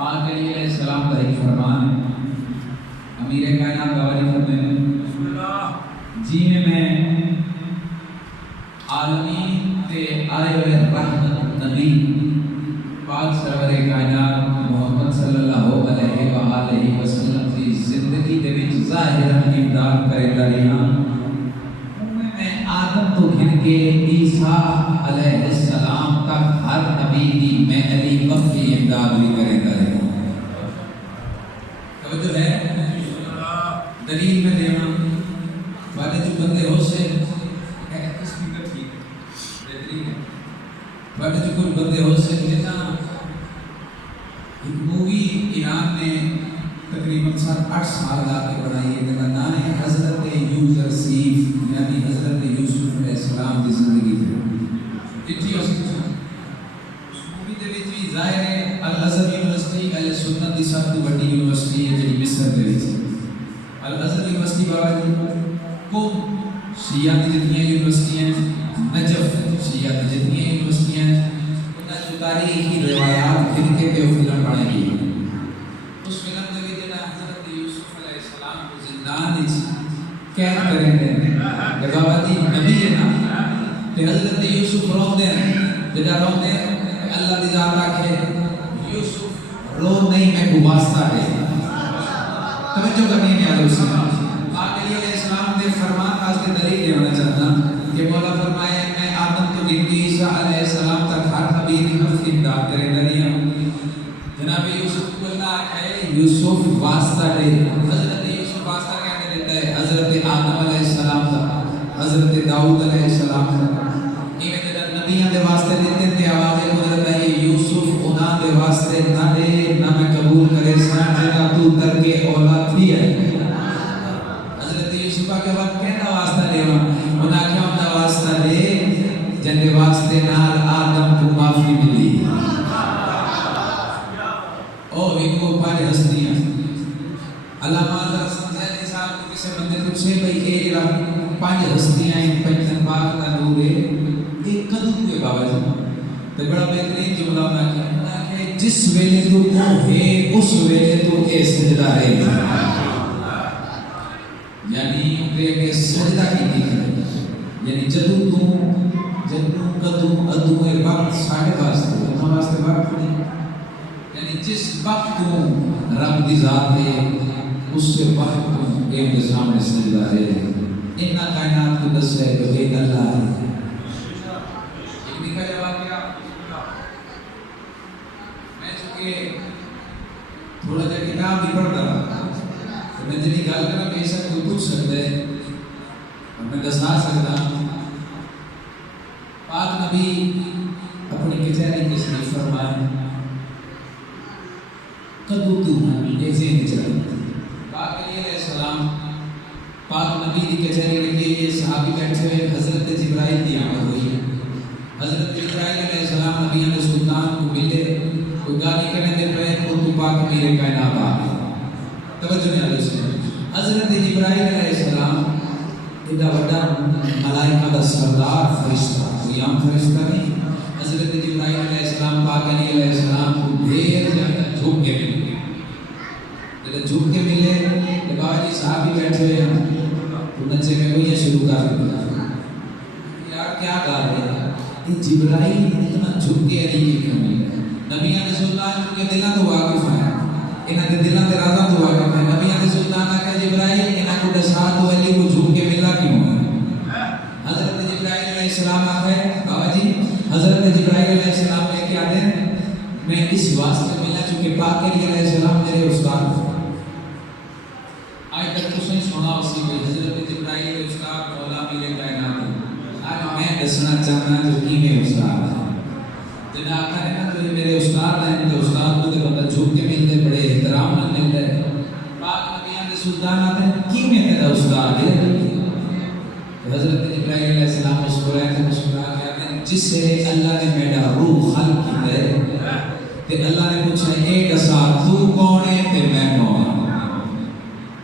पाक अलैहिस्सलाम का एक फरमान है, अमीर कायनात गवाही करते हैं जी में आलमीन ते आए हुए रहमत नबी पाक सरवर कायनात मोहम्मद सल्लल्लाहु अलैहि वसल्लम की जिंदगी दे विच ज़ाहिरन इमदाद करदा रहा। मैं आदम तो घिन के ईसा अलैहिस्सलाम तक हर नबी की मैं अली वक्त की इमदाद भी करदा रहा। तवज्जो है, दलील में देना वाले जो बंदे हो से स्पीकर ठीक है बेहतरीन है वाले जो कुछ बंदे हो से ना एक मूवी ईरान ने तकरीबन 7-8 साल लाके बनाई है। जिसका नाम है हज़रत यूसुफ यानी हज़रत यूसुफ अलैहिस्सलाम की जिंदगी थे इतनी मूवी दे विच भी जाहिर है अल अज़हर यूनिवर्सिटी अल सुन्नत दी सब तो बड़ी यूनिवर्सिटी है जी मिस्र दे विच अल अज़हर यूनिवर्सिटी बाबा जी को शिया की जितनी यूनिवर्सिटियां नजफ शिया की जितनी यूनिवर्सिटियां उनका जो तारीखी रिवायात फिरके पे फिल्म बनाई गई उस फिल्म में भी जेड़ा हज़रत यूसुफ अलैहिस्सलाम को जिंदान विच कैद करेंगे ते बाबा जी नबी है ना ते हज़रत यूसुफ रोंदे हैं जेड़ा रोंदे अल्लाह दी जात आखे यूसुफ रो नहीं मैं को वास्ता है। तवज्जो करनी है यार उसमें पाक अलैहिस्सलाम ने फरमान आज के दलील देना चाहता कि मौला फरमाए मैं आदम तो गिनती ईसा अलैहिस्सलाम तक हर नबी की मदद इमदाद करेगा नहीं जनाब यूसुफ को अल्लाह है यूसुफ वास्ता है हज़रत यूसुफ वास्ता क्या देता है हज़रत आदम अलैहिस्सलाम तक हज़रत दाऊद अलैहिस्सलाम तक ये जब नबियां दे वास्ते देते थे आवाज़ कुदरत है यूसुफ उना दे वास्ते ना दे ना मैं कबूल करे साजना तू तर के औलाद भी है हज़रत यूसुफ के वक्त कहना वास्ता लेवा उना क्या उना वास्ता ले जंदे वास्ते नाल आदम को माफी मिली ओ इनको पारे हस्तियां अल्लाह माला समझाने साहब को किसी बंदे पूछे भाई ये जरा पांच हस्तियां इन पंचन बाग का नूर है ये कदू के बाबा जी तो बड़ा बेहतरीन जुमला ना कि जिस वेले तू है उस वेले तू ए सजदा है यानी के सजदा की यानी जदू कदू अदू ए वक्त साढ़े वास्ते हम वास्ते वक्त नहीं यानी जिस वक्त तू रब दी जात है उससे वक्त तू एक के सामने सजदा है इन्ना कायनात को दस है तो एक अल्लाह है। एक निका जवाब क्या मैं चूंकि थोड़ा जा किताब भी पढ़ता तो मैं जितनी गल करा बेशक कोई पूछ सकता है और मैं दसा सकता पाक नबी अपनी कचहरी के शरीफ फरमाए कदू तू ये ज़हन चला पाक अलैहिस्सलाम पाक नबी की कचहरी लगी ये सहाबी बैठे हुए हज़रत जिब्राइल की आमद हुई है हज़रत जिब्राइल अलैहिस्सलाम नबी ने सुल्तान को मिले कोई गाली करने दे पे और तू पाक मेरे कायनात आ तवज्जो नहीं आले से हज़रत जिब्राइल अलैहिस्सलाम इतना बड़ा मलाइका का सरदार फरिश्ता कोई आम फरिश्ता नहीं हज़रत जिब्राइल अलैहिस्सलाम पाक अलैहिस्सलाम को ढेर ज्यादा झुक के मिले जब झुक के मिले तो बाबा जी साहब भी बैठे हुए हैं तो नचे में कोई शुरू कर दिया यार क्या गा रहे हैं ये जिब्राइल इतना झुक के अली क्यों नबियां ने सुल्तान के दिलों तो वाकिफ है इन्हां दे दिलों ते राज़ां तो वाकिफ है नबियां ने सुल्तान का जिब्राइल इन्हां को दसा तो अली को झुक के मिला क्यों हज़रत जिब्राइल अलैहिस्सलाम आए बाबा जी हज़रत जिब्राइल अलैहिस्सलाम ने क्या दे मैं इस वास्ते मिला चूंकि पाक अलैहिस्सलाम मेरे उस्ताद आज तक तुसें सुना उसी में हज़रत जिब्राइल के उस्ताद मौला मेरे कायनात आज मैं दसना चाहना जो की में उस्ताद है जना आखा है ना तो ये मेरे उस्ताद हैं तो उस्ताद को तो बंदा झुक के मिलते बड़े एहतराम ਨਾਲ मिलता है पाक नबियां दे सुल्तान आते की में तेरा उस्ताद है हज़रत जिब्राइल अलैहिस्सलाम मुस्कुराए थे मुस्कुरा के आते जिससे अल्लाह ने मेरा रूह खल्क की है ते अल्लाह ने पूछा ए दसा तू कौन है ते मैं कौन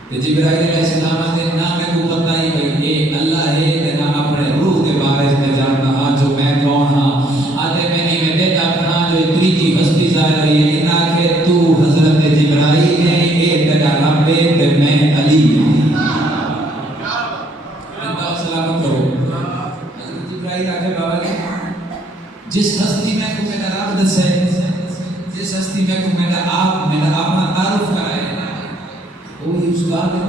ते जिब्राइल अलैहिस्सलाम ने ना मैं को पता ही भाई ये अल्लाह है ते ना अपने रूह के बारे में जानता हां जो मैं कौन हां आते मैंने में देता अपना जो इतनी की हस्ती जाहिर है इना के तू जिस हस्ती में को मेरा रब दसे, जिस हस्ती में को मेरा अपना तारुफ कराए, वो ही उस बात में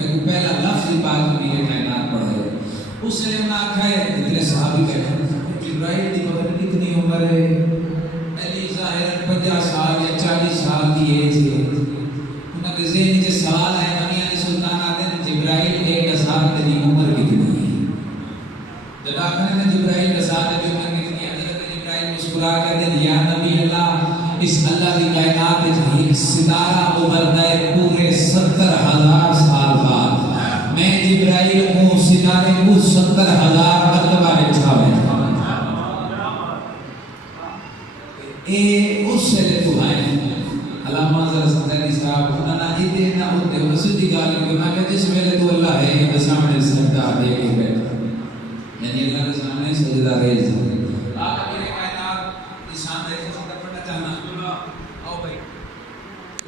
को पहला लफ्ज़ ही बात मेरे कायनात पढ़े। उसने ना कहे इतने सहाबी बैठे, जिब्राइल की पता नहीं कितनी उम्र है, अली ज़ाहिर 50 साल या 40 साल की एज है। उन्होंने ज़हन के सवाल है, दुनिया के सुल्तान आते हैं जिब्राइल 1000 की उम्र कितनी है? जब आपने जिब्राइल के साथ जो मैंने किया, हज़रत जिब्राइल मुस्कुरा कर दे, या नबी अल्लाह, इस अल्लाह की कायनात में एक सितारा उभरता है पूरे 70,000 साल बाद। मैं जिब्राइल हूँ, सितारे को 70,000 मरतबा बैठा है। ए उससे ले तो है अलामा ज़रसतली साहब उन्होंने इतने ना होते हो सिद्धी गाल को ना कि जिस वेले तो अल्लाह है ये सामने सजदा दे के बैठा, यानी अल्लाह के सामने सजदा रेज़। आप मेरे कायनात निशान देखे सदा पढ़ना चाहना आओ भाई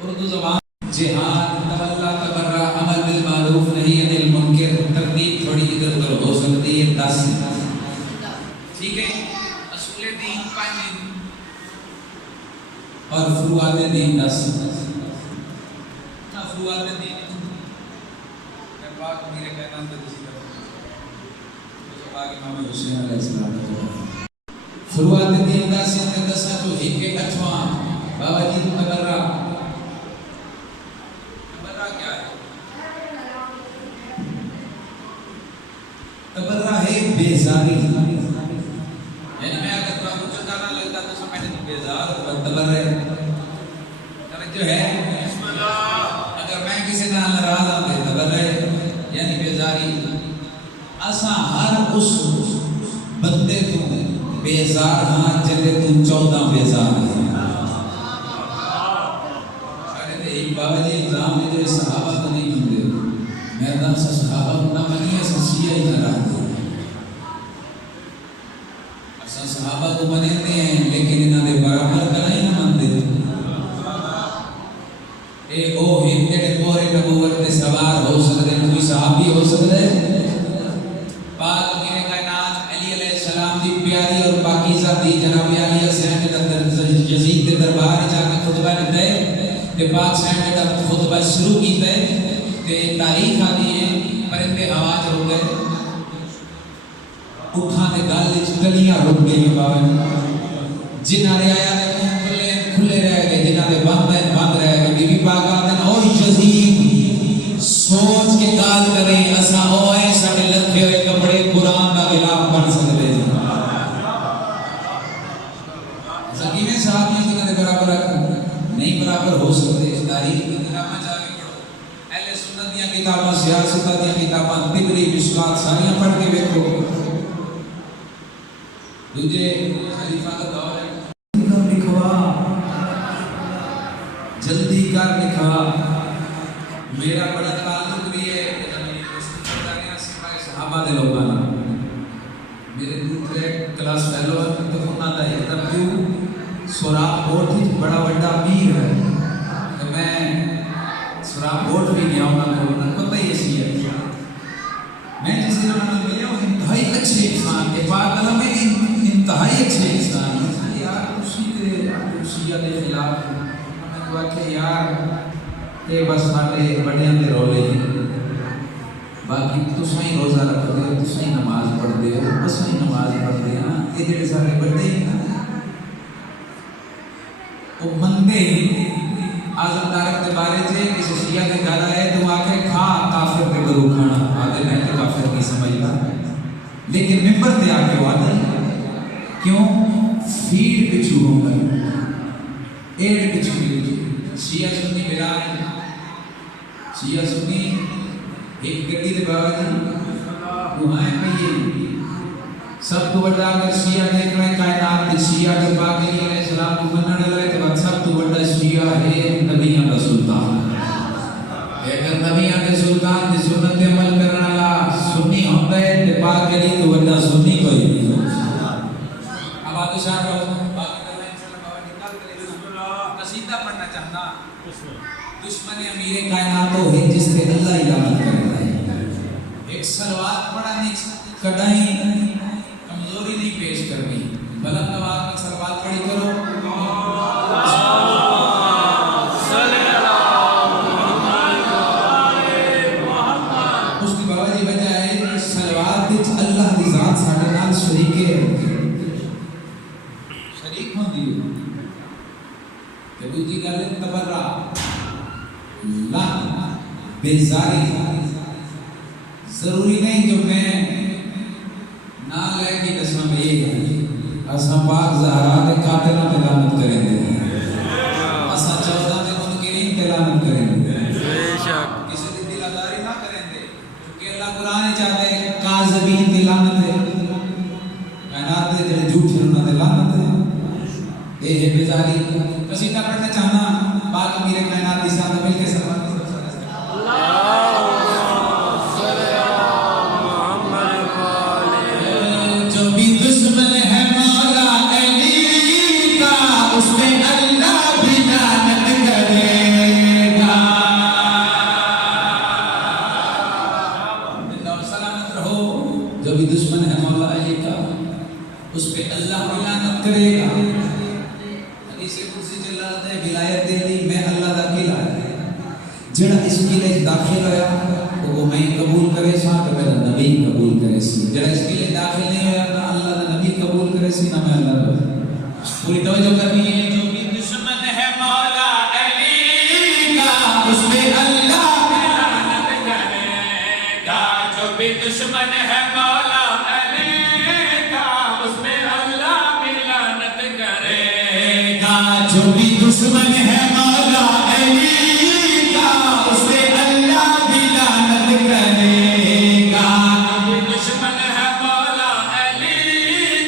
उर्दू ज़बान जिहाद तवल्ला तबर्रा अमल बिल मारूफ नही अनिल मुनकर तरतीब थोड़ी इधर उधर हो सकती है 10 ठीक है। असूल दीन 5 और फुरुआत दीन 10 ना फुरुआत दीन मैं बात मेरे कहना तो किसी तरह तो बाकी इमाम हुसैन अलैहिस्सलाम फुरुआत दीन 10 से 10 तो एक 8वां बाबा जी तबर्रा क्या है? तबर्रा है बेजारी, यानी मैं अगर आपको चुकाना लगता तो समझ नहीं बेजार और तबर्रा जो है अगर मैं किसी नाल नाराज आते तबर्रा यानी बेजारी। असा हर उस बंदे तू बेजार हाँ चले तू 14 बेजार है। बाबा जी इल्जाम में जो सहाबा को नहीं मिलते, मैदान से सहाबा को ना मनिए ससिया ही ना रहते। असा सहाबा को मनेते हैं लेकिन इन्होंने बराबर का नहीं ना मानते। ए ओ हिंदे कोरे नबूवत में सवार हो सकते, कोई सहाबी हो सकते। पाक मेरे कायनात अली अलैहिस्सलाम की प्यारी और पाकीज़ा दी जनाब अली हसन के यजीद के दरबार में जाकर खुतबा देते ते पाक साहब ने जब खुतबा शुरू किया ते तारीख आती है परिंदे आवाज रुक गए, उठा ते गल गलियां रुक गई बाबा जिन्हां ने आया ते खुले खुले रह गए, जिन्हां ने बंद रह गए। बीबी पाक आते ओ यजीद सोच के गाल करें असा ओ है साडे लखे हुए कपड़े कुरान का खिलाफ बन सकते हैं। सकी में साहब ने जिन्हां ने बराबर नहीं बराबर हो सकते। इस तारीख की किताबें जाके पढ़ो, अहले सुन्नत दी किताबां, सियासत दी किताबां, तिबरी मिशकात सारियां पढ़ के देखो। दूजे खलीफा का दौर है, लिखवा जल्दी कर लिखा। मेरा बड़ा ताल्लुक भी है सहाबा दे लोगां नाल। मेरे दूसरे क्लास फेलो तो उन्हां दा इंटरव्यू सुराब बोर्ड ही बड़ा बड़ा मीर है, तो मैं सुराब बोर्ड भी गया उन्होंने पता ही ऐसी है। मैं जिस दिन उन्होंने मिले वो इंतहाई अच्छे इंसान के बाद में इंतहाई अच्छे इंसान यार उसी के खिलाफ मैंने आखे यार ये बस साढ़े बड़िया के रोले बाकी तुसा ही रोज़ा रखते हो, तुसा ही नमाज पढ़ते हो, असा ही नमाज पढ़ते हैं, ये जो सारे बड़े ही ना वो मंदे आज़म तारक के बारे से किसी शिया के घर आए तो आके खा काफिर के करो खाना आगे मैं तो काफिर नहीं समझता, लेकिन मिंबर पे आके वादा क्यों फीड पिछू होगा एड पिछू शिया सुन्नी मिला शिया सुन्नी एक गद्दी के बाबा जी वहाँ पे ये सब तो बड़ा अगर शिया देख रहे कायनात में शिया के पाक अलैहिस्सलाम को मनने लगे तो सब तो बड़ा शिया है नबियों का सुल्तान। अगर नबियों के सुल्तान की सुन्नत पे अमल करने वाला सुन्नी होता है तो पाक अली तो बड़ा सुन्नी कोई नहीं। अब आदि शाह को बात कर रहे हैं इंशाल्लाह बाबा निकाल करेगा कसीदा पढ़ना चाहता दुश्मन अमीर कायनात हो है जिससे अल्लाह इलाही करता है। एक सलवात पढ़ने कदाई कमजोरी नहीं पेश करनी, बुलंद आवाज में सलवात खड़ी करो। उसकी बाबा जी वजह है कि सलवात विच अल्लाह दी जात साडे नाल शरीक है, शरीक होंदी है। ते दूजी गल है तबर्रा, लान, बेजारी। जरूरी नहीं जो मैं ना लेके दसम ये असा पाक ज़हरा दे कातिला पे लानत करेंगे, असा 14 दे मुनकिरीन पे लानत करेंगे, बेशक किसी दी दिलादारी ना करेंगे, क्योंकि अल्लाह कुरान चाहते है काज़बीन दी लानत है, कायनात दे जेड़े झूठे उन्हां दे लानत है। ये है बेजारी। कसीदा पढ़ना चाहना पाक मेरे कायनात दी साथ मिलके सब जो भी दुश्मन है मौला अली का उस पे अल्लाह की लानत करेगा। हदीस कुदसी जलालत है विलायत दे दी मैं अल्लाह दा किला है, जेड़ा इस किले च दाखिल होया वो मैं कबूल करे सा तो मेरा नबी कबूल करे सी, जेड़ा इस किले दाखिल नहीं होया ना अल्लाह दा नबी कबूल करे सी ना मैं अल्लाह का। पूरी तवज्जो करनी है। जो भी दुश्मन है मौला अली का उस पे अल्लाह की लानत करेगा। जो भी दुश्मन है जो भी दुश्मन है मौला अली का उस पे अल्लाह भी लानत करेगा। जो भी दुश्मन है मौला अली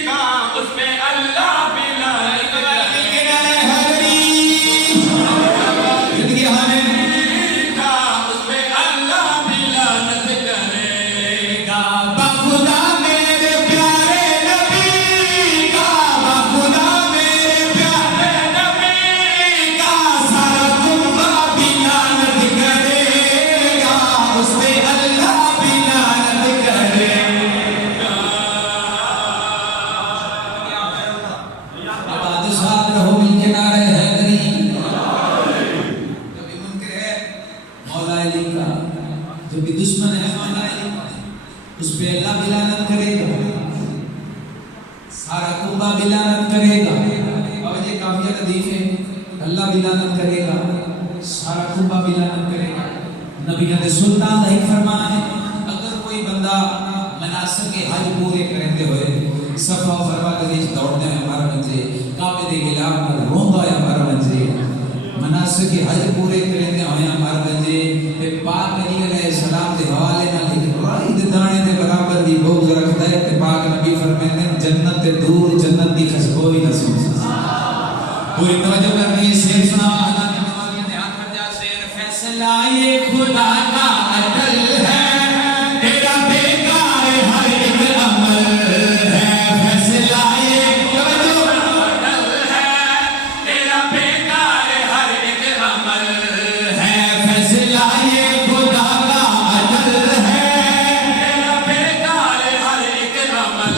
का उस पे अल्लाह भी लानत करेगा। जिंदगी हाने का उस पे अल्लाह भी लानत करेगा। बाखुदा मेरे प्यारे नबी का, बाखुदा जो भी दुश्मन है मौला अली उस पे अल्लाह भी लानत करेगा, सारा कुंबा भी लानत करेगा। और ये काफिया हदीस है, अल्लाह भी लानत करेगा, सारा कुंबा भी लानत करेगा। नबी ने सुल्तान दही फरमाया है अगर कोई बंदा मनासिक के हज पूरे करते हुए सफा फरवा के बीच दौड़ने में मर बचे, काबे के खिलाफ रोंदा या मर बचे, मनासिक के हज पूरे करते हुए मर बचे ते पाक नबी अलैहिस्सलाम के हवाले नाल एक राई दे दाने दे बराबर दी भूख रखदा है ते पाक नबी फरमाते हैं जन्नत ते दूर जन्नत दी खुशबू ही ना सुन। पूरी तवज्जो करनी है। शेर सुना अल्लाह के नबी ने ध्यान कर जा। शेर फैसला ये खुदा का अदल है, तेरा बेकार हर एक अमल है। फैसला ये तवज्जो अदल है, तेरा बेकार हर एक अमल है। फैसला ये खुदा का अदल है, तेरा बेकार हर एक अमल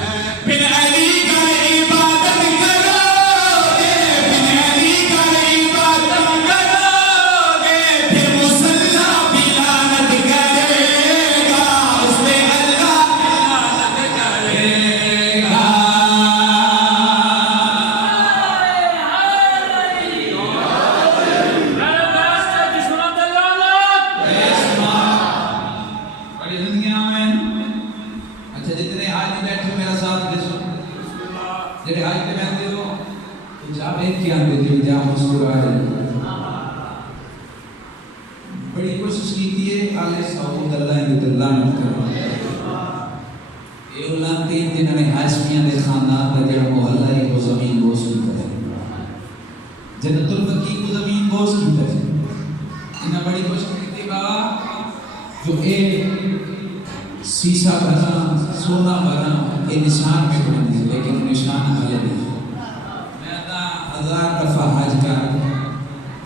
है। बिन अली का इबादत करोगे, बिन अली का इबादत करोगे, फिर मुसल्ला भी लानत करेगा, उस पे अल्लाह लानत करेगा। बड़ी दुनिया में अच्छा जितने आज भी बैठे मेरा साथ दे सो, जेडे आज पे बैठे हो तो जा बैठ के आंदे जो जा मुस्कुराए। बड़ी कोशिश की थी आले सऊद अल्लाह ने लानत कर ये लानती जिन्होंने हाशमिया दे खानदान का जेड़ा मोहल्ला है वो जमीन बोस की करे, जन्नतुल बकी को जमीन बोस की करे। इन्हें बड़ी कोशिश की थी बाबा जो एक शीशा बना सोना बना ये निशान में बने, लेकिन निशान अलग है। मैं आता 1000 दफा हज का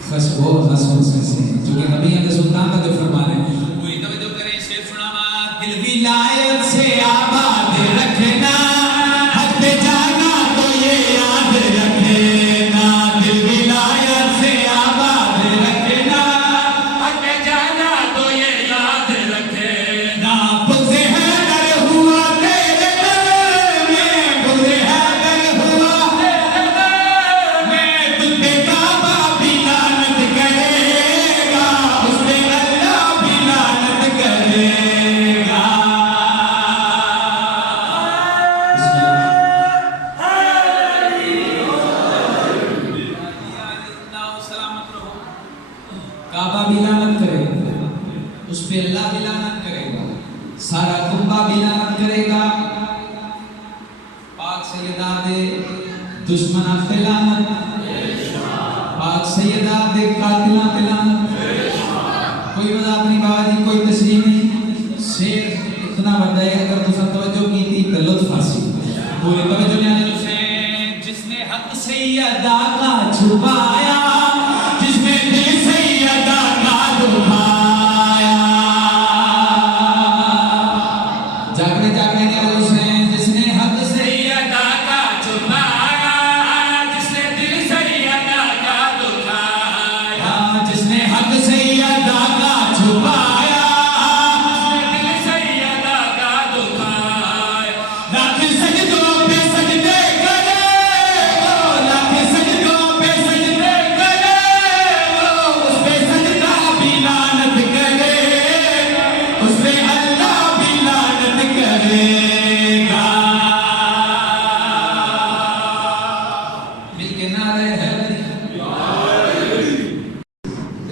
खुशबू महसूस से क्योंकि नबी ने सुल्तान का जो फरमाने पूरी तवज्जो करें। शेर सुनावा दिल विलायत से आबाद रखना, हज पे जाना पे अल्लाह भी लानत करेगा, सारा कुंबा भी लानत करेगा, पाक सैयदा दे दुश्मना पे लानत, पाक सैयदा दे कातिला पे लानत। कोई मजाक नहीं बाबा जी, कोई तस्लीम नहीं, शेर इतना बड़ा है, अगर तुम तवज्जो की थी तो लुत्फ हासिल पूरी तवज्जो ने जिसने हक सैयदा का छुपाया, जिसने दिल सैयदा का दुखाया, जागने जागने ने हुसैन जिसने हक सैयदा का छुपाया, जिसने दिल सैयदा का दुखाया, जिसने हक सैयदा का छुपाया, जिसने दिल सैयदा का दुखाया, लाख सजदों पे सजदे करे वो, लाख सजदों पे सजदे करे वो, उस पे सजदा भी लानत करे, उस पे अल्लाह भी लानत करेगा। मिलके नारे हैदरी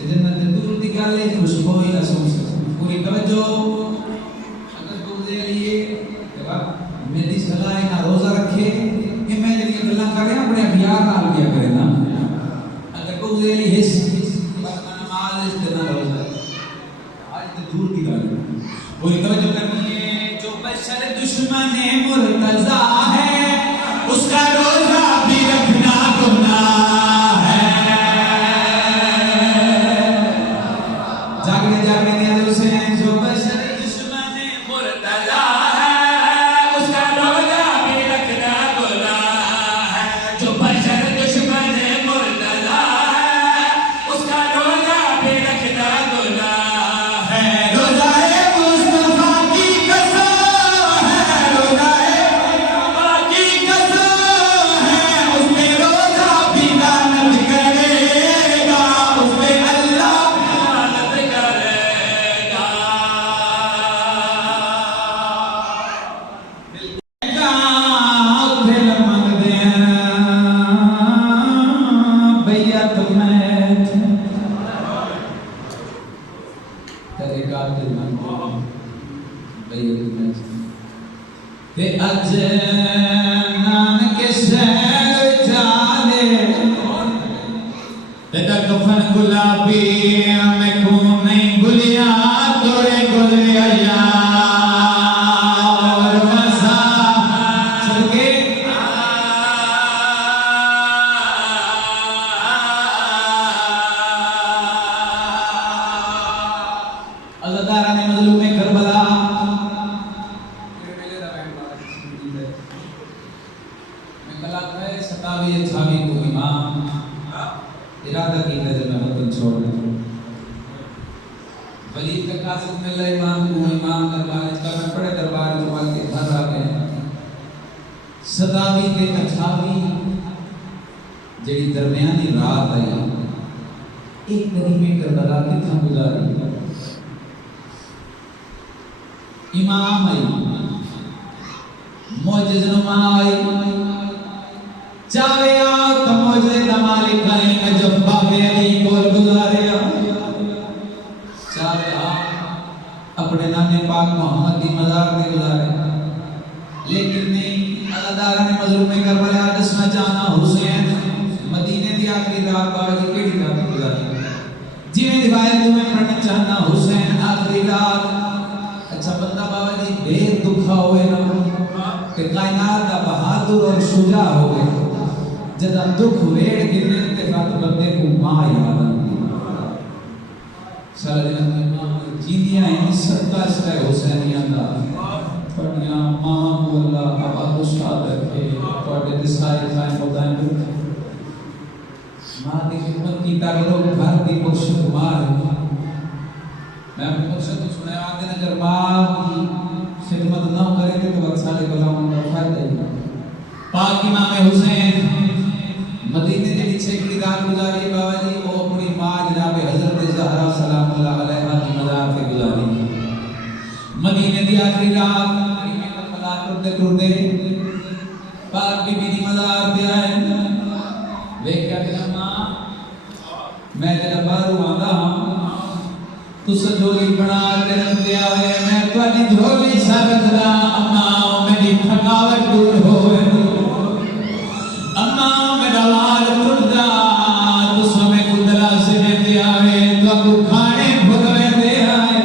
जन्नत दूर दी गल है, खुशबू ही ना सुन सकते। पूरी तवज्जो, अगर तुझे लिए मेरी सलाह है ना रोजा रखे कि मैं जड़ी गल्ला कर रहा अपने अखियार नाल किया करे ना, अगर तुझे लिए हिस नमाज इस्तेना रोजा आज तो दूर की गल है। पूरी तवज्जो करनी है, जो बशर दुश्मन मुर्तजा है उसका रोजा भी रखना गुनाह है। जागने जागने ने हुसैन जो बशर दुश्मन मुर्तजा है उसका रोजा भी रखना गुनाह है, जो बशर दुश्मन मुर्तजा है उसका रोजा भी रखना गुनाह है। रोजा है मुस्तफा की कसम है, रोजा है मुस्तफा की कसम है, उसमें रोजा भी लानत करेगा, उसमें अल्लाह भी लानत करेगा। दिल मंगदे भैया तुम्हें करेगा, दिल मंगदे भैया तुम्हें ते अज नानक शहर जाने तेरा कफन गुलाबी मैं खून नहीं भूलिया तोरे गुलिया और मसा सदके अल्लाह ताला ने मजलूम में करबला मैं कला है सतावी छावी को इमाम इरादा की नजर में वतन छोड़ दे। वलीद का कासिद मिला इमाम को इमाम दरबार इसका मैं बड़े दरबार जमाल के घर आ गए। सतावी के अठावी जेडी दरमियानी रात आई एक नदी में करबला कितना गुजारी। इमाम आई मौजिज़ नुमा आई चावे आओ तो मौजे दा मालिक आई मैं जब बाबे अली कोल गुजारे चावे आओ अपने नाने पाक मोहम्मद दी मज़ार दे गुजारे, लेकिन नहीं अल्लाह ताला ने मजलूम में करबला दसना चाहना हुसैन मदीने दी आखिरी रात बाबा जी केड़ी रात गुजारी जिवें रिवायत में पढ़ना चाहना हुसैन आखिरी रात। अच्छा बंदा बाबा जी बेर दुखा होए ना ते कायनात दा बहादुर और शुजा होए, जदा दुख वेड़ गिरने ते रात बंदे को मां याद आती सारा दिन जींदियां हैं सदका इसका हुसैनियां दा पढ़िया मां को अल्लाह बाबा को शाद रखे तोड़े दे सारे कायम होदाएं मां दी खिदमत कीता करो घर दी बख्शिश मां मैं बख्शिश तो सुने आगे अगर मां की खिदमत ना करे तो वक्त साले गुलामों का फायदा ही ना। पाक इमाम हुसैन मदीने के पीछे की रात गुजारी बाबा जी वो अपनी मां जनाब हजरत ज़हरा सलामुल्लाह अलैहा की मज़ार पे गुजारी। मदीने की आखिरी रात में करबला टुरदे टुरदे पाक बीबी की मज़ार पे आए वेख्या कि मां मैं तेरा बाहरों आंदा हां तुस झोली बना के रखते आवे मैं तुम्हारी झोली सरकदा अम्मा मेरी थकावट दूर होवे अम्मा मेरा लाल टुटदा तुस हमें कुदरा से देते आवे तो खाने भुगवे दे आए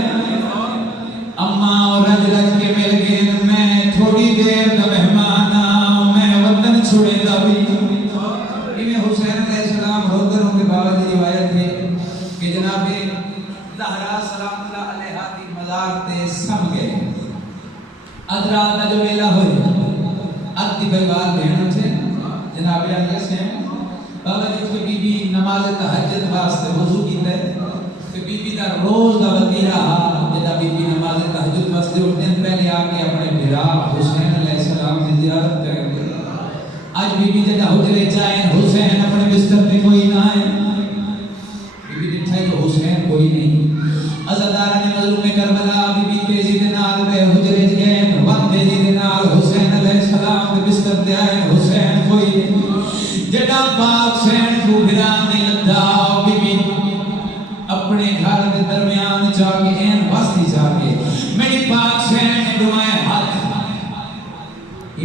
अम्मा और रज रज के मिल गए मैं थोड़ी देर का मेहमान मैं वतन छोड़ेगा भी इन्हें हुसैन अलैहिस्सलाम रोदरों के बाबा की रिवायत है कि जनाबे ज़हरा सलामुल्लाह अलैहा दी मज़ार ते सम गए अदरा दा जो वेला होए अति परिवार भेण थे जनाबे आलिया से बाबा जी की बीबी नमाज तहज्जुद वास्ते वुजू कीता कि बीबी दा रोज दा वतीरा जेदा बीबी नमाज तहज्जुद वास्ते उठने पहले आके अपने बिरा हुसैन अलैहिस्सलाम की ज़ियारत करेंगे आज बीबी जेदा हुजरे चाहे हुसैन अपने बिस्तर पे कोई ना है बीबी दिखा कि हुसैन कोई नहीं अज़ादारा ने मज़लूम करबला बीबी तेजी दे नाल गए हुजरे गए वक्त तेजी दे नाल हुसैन अलैहिस्सलाम के बिस्तर पे आए हुसैन कोई नहीं जेदा पाक हुसैन को बिरा ने लद्दा बीबी अपने घर के दरमियान जाके एन वास्ती जाके मेरी पाक हुसैन दुआएं हाथ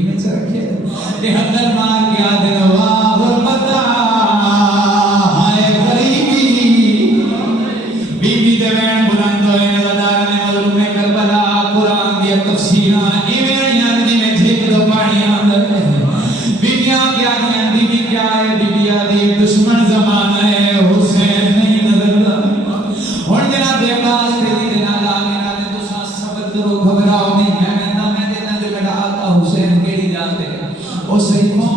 इमेज रखे ते हदर मार के आदे वाह गुरबता हाय गरीबी बीबी दे वैन बुलंद होए नज़ार ने मज़लूम करबला कुरान दी तफसीरां इवें आईयां जिवें ठीक दो पानी अंदर बीबियां क्या दियां बीबी क्या है बीबी आदि दुश्मन ज़माना है हुसैन नहीं नजर हुन जनाब अब्बास तेरी दे नाल आगे नाल तुसां सब्र करो घबराओ नहीं मैं देना जो मेरा आका हुसैन केड़ी जाते ओ शरीफों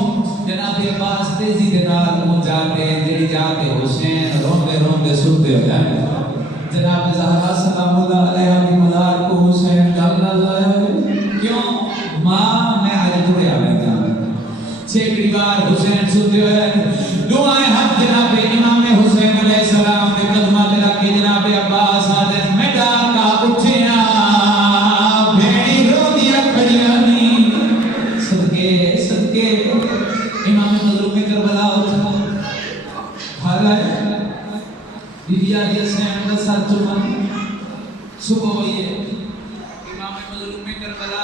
जनाब अब्बास तेजी दे नाल मुंह जाते जेड़ी जाते हुसैन रोंदे रोंदे सुते हो जाए जनाब ज़हरा सलामुल्लाह अलैहा की मज़ार को हुसैन डालना जाए क्यों मां मैं आज जुड़े आवेगा छेकड़ी बार हुसैन सुते हुए दुआएं हक जनाब इमाम हुसैन अलैहिस्सलाम ने कदमा पे रख के जनाब अब्बास आदे मेरा का उठिया भेड़ी रोदिया खड़िया नहीं सदके सदके इमाम मज़लूम करबला उठा हाल है बीबी आलिया से का साथ चुमन सुबह हुई है इमाम मज़लूम करबला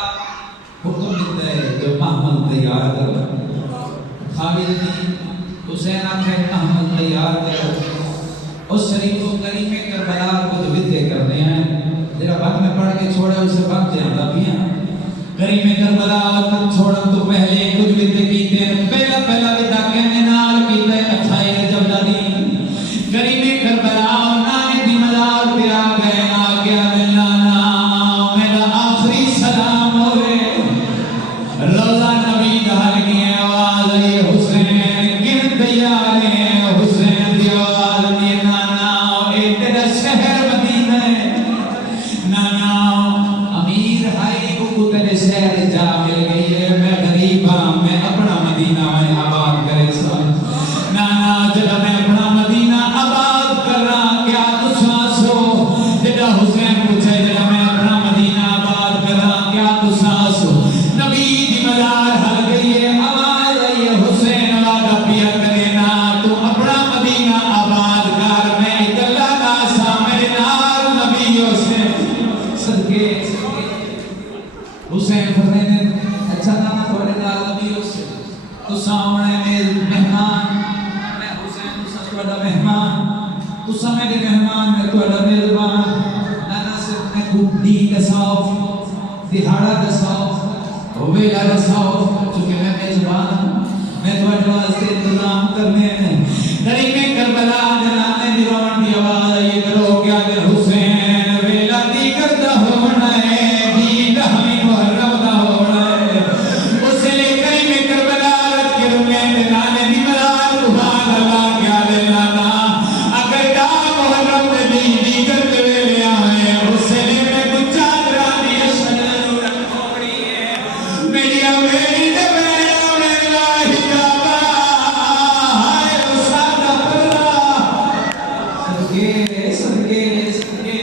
हुक्म देता है जो महमल तैयार कर खाबिद ने हुसैन आखे महमल तैयार कर उस शरीफ को करीम करबला को जो विदे करने हैं जरा बाद में पढ़ के छोड़े उसे बात जानता भी है करीम करबला वतन छोड़न तो पहले कुछ विदे कीते पहला विदा कहने नाल कीते अच्छा है जब दादी करीम करबला नाने दी मज़ार पे आ गए आ गया नाना मेरा आखिरी सलाम होवे रोज़ा नबी डाल के आवाज आई हुसैन किन तैयार है हुसैन दी आवाज ने नाना ए तेरा शहर मदीना है नाना अमीर हाई को तेरे शहर जा मिल गई है मैं गरीब हां मैं अपना मदीना में आबाद करे सन नाना जब मैं अपना मदीना आबाद कर रहा क्या तुसा सो जेदा हुसैन पूछे जब मैं अपना मदीना आबाद कर रहा क्या तुसा सो नबी दी मज़ार हल गई है आवाज आई है हुसैन वादा पिया करे ना तू अपना मदीना आबाद कर मैं इकल्ला ना सा मेरे नाल नबी हुसैन सदके हुसैन फरमाते अच्छा ना थोड़े नाल नबी हुसैन तो सामने मेरे मेहमान मैं हुसैन तुसा थोड़ा मेहमान तुसा मेरे मेहमान मैं थोड़ा मेहमान नाना सिर्फ मैं गुड्डी दसाओ दिहाड़ा दसाओ वेला दसाओ क्योंकि मैं मेजबान मैं थोड़े वास्ते इंतजाम करने हैं करीम करबला जनाब ने दिवान की आवाज आई करो क्या कर हुसैन वेला दी करता होना है दी दहमी मुहर्रम दा होना है उसे लेकर में करबला रख के मैं नाने दी मज़ार सुभान अल्लाह क्या ले नाना अगर दा मुहर्रम में दी करते वेले आए उसे ले मैं कुछ चादरा दी शजर रखोड़ी है मेरी मेरी दे मेरा हिजाबा हाय उसादा सदके सदके सदके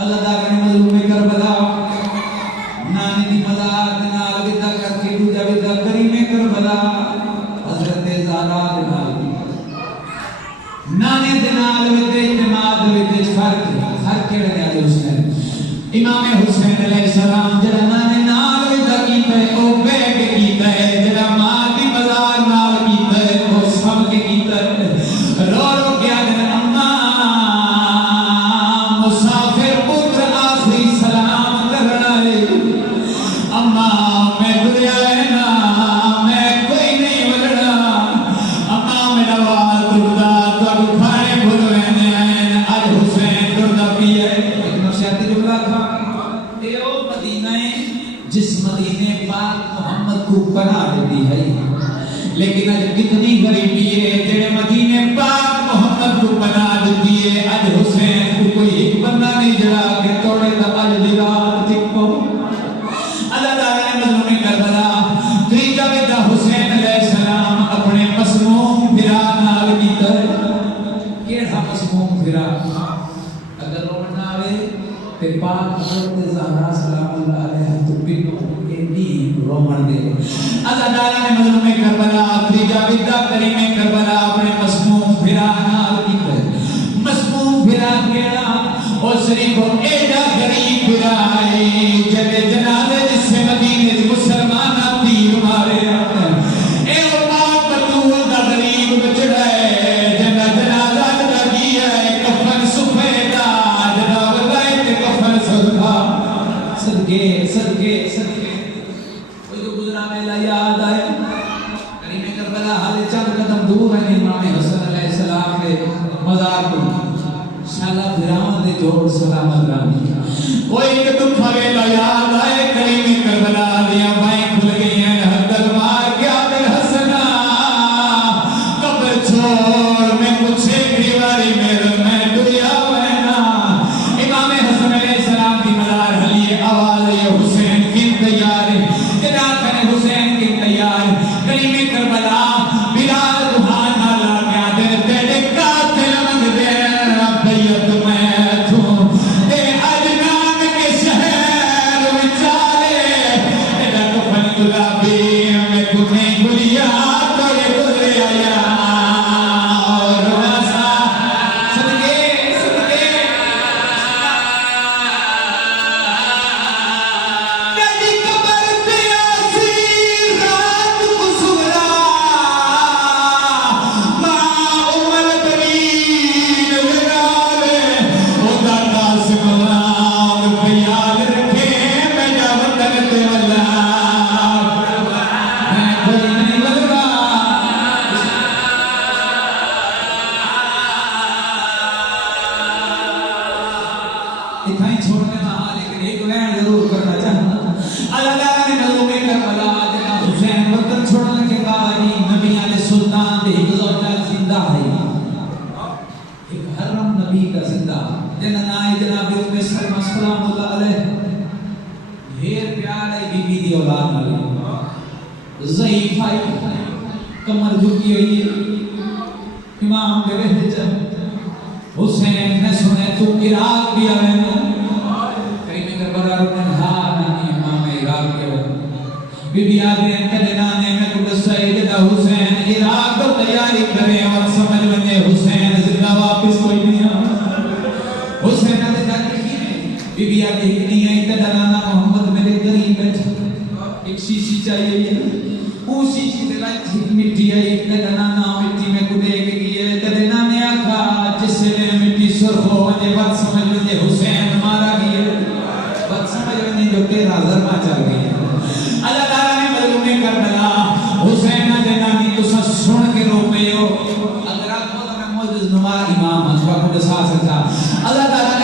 अल्लाह ताला ने मज़लूम करबला नानी दी मज़ार दे नाल विदा करके दूजा विदा करीम करबला हज़रत ज़हरा दे नाल नाने दे नाल विदे इत्मीनाद विदे फर्क घर केड़े ने आज हुसैन इमाम हुसैन अलैहिस्सलाम जरा नाने नाल विदा कीता है ओ बैग कीता है जरा मां दी मजार नाल कीता है ओ सब के कीता है रो रो के आदन अम्मा मुसाफिर पुत्र आखिरी सलाम करना है अम्मा मैं दुनिया है ना मैं कोई नहीं बदला अम्मा मेरा वाल दुर्दा तो खाने भूल रहने आए आज हुसैन दुर्दा पिए एक नौशाती जुमला था ये वो मदीना है जिस मदीने पाक मोहम्मद को बना देती है लेकिन आज कितनी गरीबी है जेड़े मदीने पाक मोहम्मद को बना देती है आज हुसैन को कोई एक बंदा नहीं जड़ा के तोड़े दा आज दी रात टिको अल्लाह ताला ने मजलूम करबला त्रीजा विदा हुसैन अलैहिस्सलाम अपने मसमूम फिरा नाल कीता केड़ा मसमूम फिरा अगर रोना आवे ते पाक हज़रत ज़हरा सलामुल्लाह अलैहा तो बिनो एडी रोमन दे अल्लाह ताला ने मजलूम करबला त्रीजा विदा करीम करबला अपने मसमूम फिरा नाल कीता मसमूम फिरा केड़ा ओ शरीफ एडा गरीब फिरा है जदे जनाजे जिससे मदीने दे मुसलमान तीर मारे ए ओ पाक बतूल दा गरीब बचड़ा है जना जनाजा लगी है कफन सफेदा जना वलाए ते कफन सदका सदके सदके सदके कोई तो गुजरा मेला याद आए करीम करबला हाले चंद कदम दूर है इमाम हसन अलैहिस्सलाम के मजार को शाला फिरावन दे जोड़ सलामत रानी कोई के दुख वेला याद आए करीम करबला दिया बाएं खुल गई हैं हदल मार के आदल हसना कब्र छोड़ मैं पूछे दीवारी मेरे मैं दुनिया में ना इमाम हसन अलैहिस्सलाम की मजार हलिए आवाज ये हुसैन की तैयार जदा करे हुसैन की तैयार करीम करबला बिलाल दुहान नाला के आदल तेरे कातिल मंग दे बैयत मैं तू ए अजनान के शहर विचारे तेरा कफन गुलाबी में कुने गुलिया तोरे गुले आया और वासा सदके सदके तेरी कब्र पे आसी रात गुज़रा मां उमर करीम लगावे ओदा कासिम नाम पे याद रखे मैं जा वतन ते वल्ला मैं कोई नहीं बदला इतना ही छोड़ने ना लेकिन एक लाइन जरूर करना चाहूंगा अल्लाह ताला ने मजलूम करबला जना हुसैन वतन छोड़ने के बाद ही नबी आले सुल्तान दे हिफ्ज़ जिंदा है एक हरम नबी का जिंदा जना नाई जनाब उम्मे सलमा सलामुल्लाह अलैह ढेर प्यार है बीबी दी औलाद नाल ज़ईफ है कमर झुकी हुई है इमाम दे बेहद हुसैन ने सुने तू इराक भी आवे करीम करबला रुकन हा नानी इमाम इराक के बीबी आदे कदे नाने में कुछ सईद दा हुसैन इराक को तैयारी करे और समझ वने हुसैन जिंदा वापस कोई नहीं आ हुसैन ने कहा कि बीबी आदे नहीं है कदा नाना मोहम्मद मेरे करीब बैठा एक शीशी चाहिए वो शीशी ते रखी मिट्टी है कदा नाना मिट्टी में कुदे के लिए कदे नाने आखा जिसने मिट्टी सुर्ख हो वने बात समझ वने हुसैन मारा गया बात समझ वने जो तेरा जरमा चल गई अल्लाह ताला ने मजलूम करबला हुसैन दे नामी तुसा सुन के रो पे हो अगर आप को मैं मौजूद नुमा इमाम हजवा को दसा सकता अल्लाह ताला